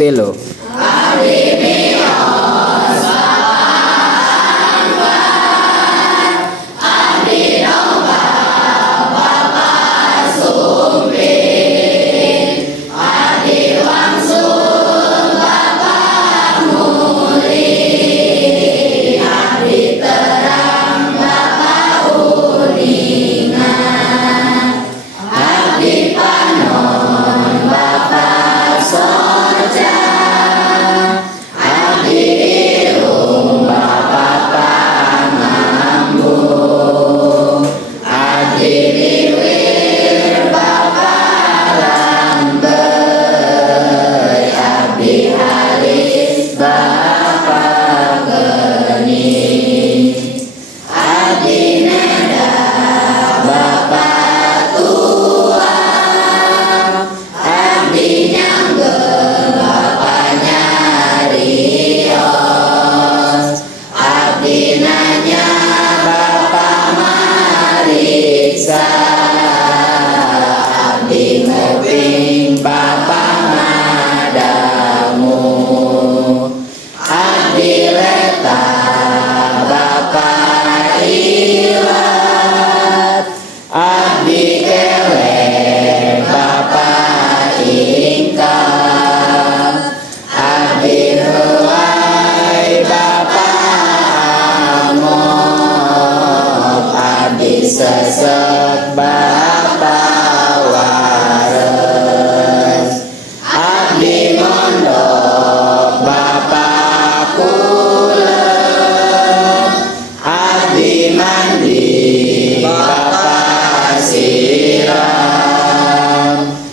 Telo. Sesek Bapa waras, abdi mondok Bapa pulen, abdi mandi Bapa siram,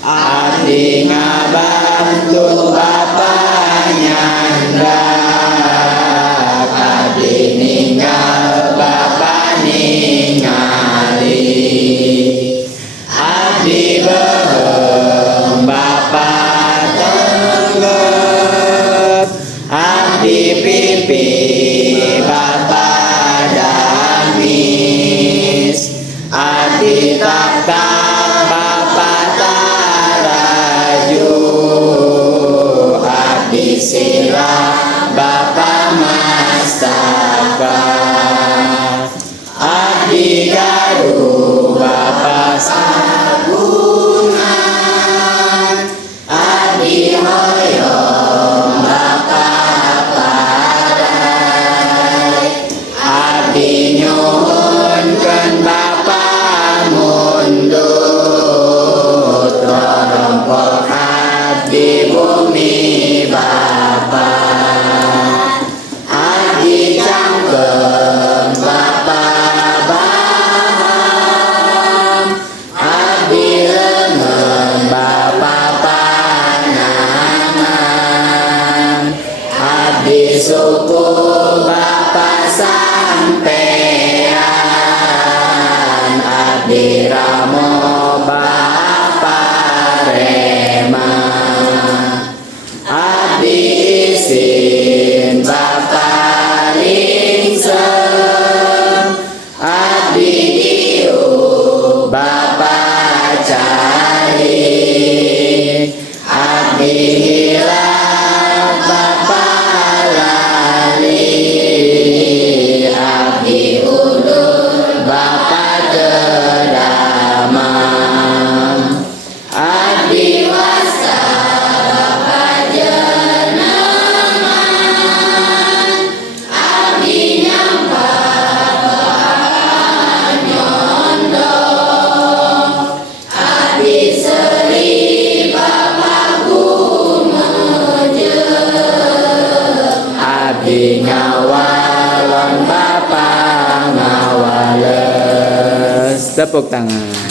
abdi ngabantu Bapa nyandak, abdi ninggal Bapa ningali, abdi behem Bapa tenggep, abdi pipi Bapa damis, abdi tak-tak Bapa taraju, abdi sirah Bapa mastaka, abdi gaduh Bapa sagunan, abdi hoyong Bapa parai, abdi nyuhunkeun Bapa mundut, rorongkol abdi bumi Bapa, abdi cangkeun Bapa baham, abdi leungeun Bapa panangan, abdi suku Bapa sampean, abdi ramo Bapa rema, abdi isin Bapa ringsem, abdi diu Bapa cari, abdi hilang Bapa lali, abdi ulur Bapa kedamang, abdi wasta Bapa jeneman, abdi nyampa Bapa nyondong, abdi seri Bapa gumejem, abdi ngawalon Bapa ngawales. Tepuk tangan.